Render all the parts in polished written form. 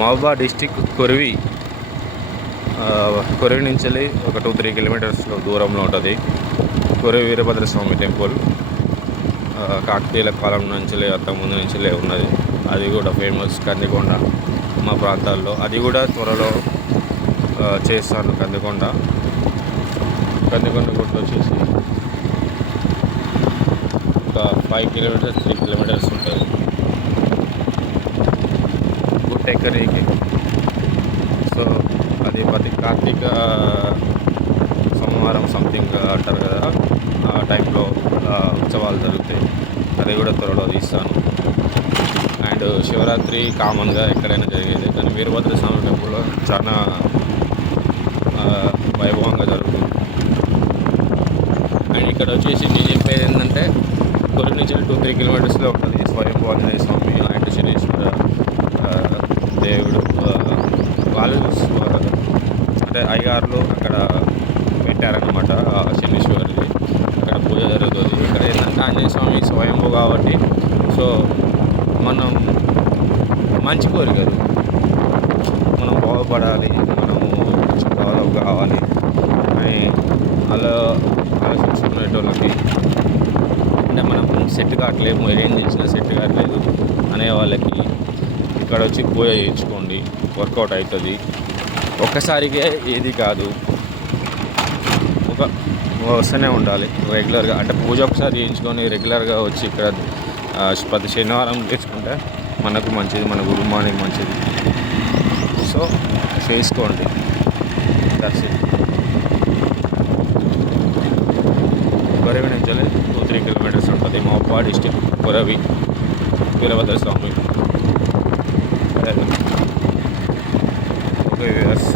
Mahabubabad district కొరివి కొరివి నుంచి ఒక 2-3 కిలోమీటర్స్లో దూరంలో ఉంటుంది కొరివి వీరభద్రస్వామి టెంపుల్. కాకతీయుల కాలం నుంచి అంతకుముందు నుంచి ఉన్నది. అది కూడా ఫేమస్ కందికొండ మా ప్రాంతాల్లో. అది కూడా త్వరలో చేస్తాను. కందికొండ గుట్ట వచ్చేసి ఒక 5 కిలోమీటర్స్ 3 కిలోమీటర్స్ ఉంటుంది గుట్ట ఎక్కడికి. సో అది ప్రతి కార్తీక సోమవారం సంథింగ్ అంటారు కదా, ఆ టైంలో ఉత్సవాలు జరుగుతాయి. అది కూడా త్వరలో తీస్తాను. అండ్ శివరాత్రి కామన్గా ఎక్కడైనా జరిగేది, కానీ వీరభద్రస్వామి టెంపుల్లో చాలా వైభవంగా జరుగుతుంది. అండ్ ఇక్కడ వచ్చేసి నేను చెప్పేది ఏంటంటే, కొరివి నుంచి 2-3 కిలోమీటర్స్లో ఉంటుంది స్వయంభూ ఆంజనేయ స్వామి అండ్ శనీశ్వర దేవుడు. వాళ్ళు అంటే అయ్యగారులు అక్కడ పెట్టారనమాట శనీశ్వరుది. అక్కడ పూజ జరుగుతుంది. ఇక్కడ ఏంటంటే ఆంజనేయ స్వామి స్వయంభూ కాబట్టి, సో మనం మంచి కోరికలు, మనం బాగుపడాలి, మనము డెవలప్ కావాలి అని అలా ఆలోచించుకునేటోళ్ళకి, అంటే మనం సెట్ కావట్లేదు, ఏం చేసినా సెట్ కావట్లేదు అనే వాళ్ళకి ఇక్కడ వచ్చి పూజ చేయించుకోండి, వర్కౌట్ అవుతుంది. ఒక్కసారిగా ఏది కాదు, వస్తూనే ఉండాలి రెగ్యులర్గా. అంటే పూజ ఒకసారి చేయించుకొని రెగ్యులర్గా వచ్చి ఇక్కడ ప్రతి శనివారం తెచ్చుకుంటే మనకు మంచిది, మన కుటుంబానికి మంచిది. సో చేసుకోండి. That's it. కొరివి నుంచి 2-3 కిలోమీటర్స్ ఉంటుంది Mahabubabad district Korivi Veerabhadraswamy. Okay viewers,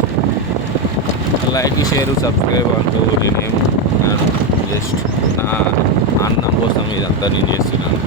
like, share, subscribe అంటూ నేనేం జస్ట్ నా అన్నం కోసం ఇదంతా నేను చేస్తున్నాను.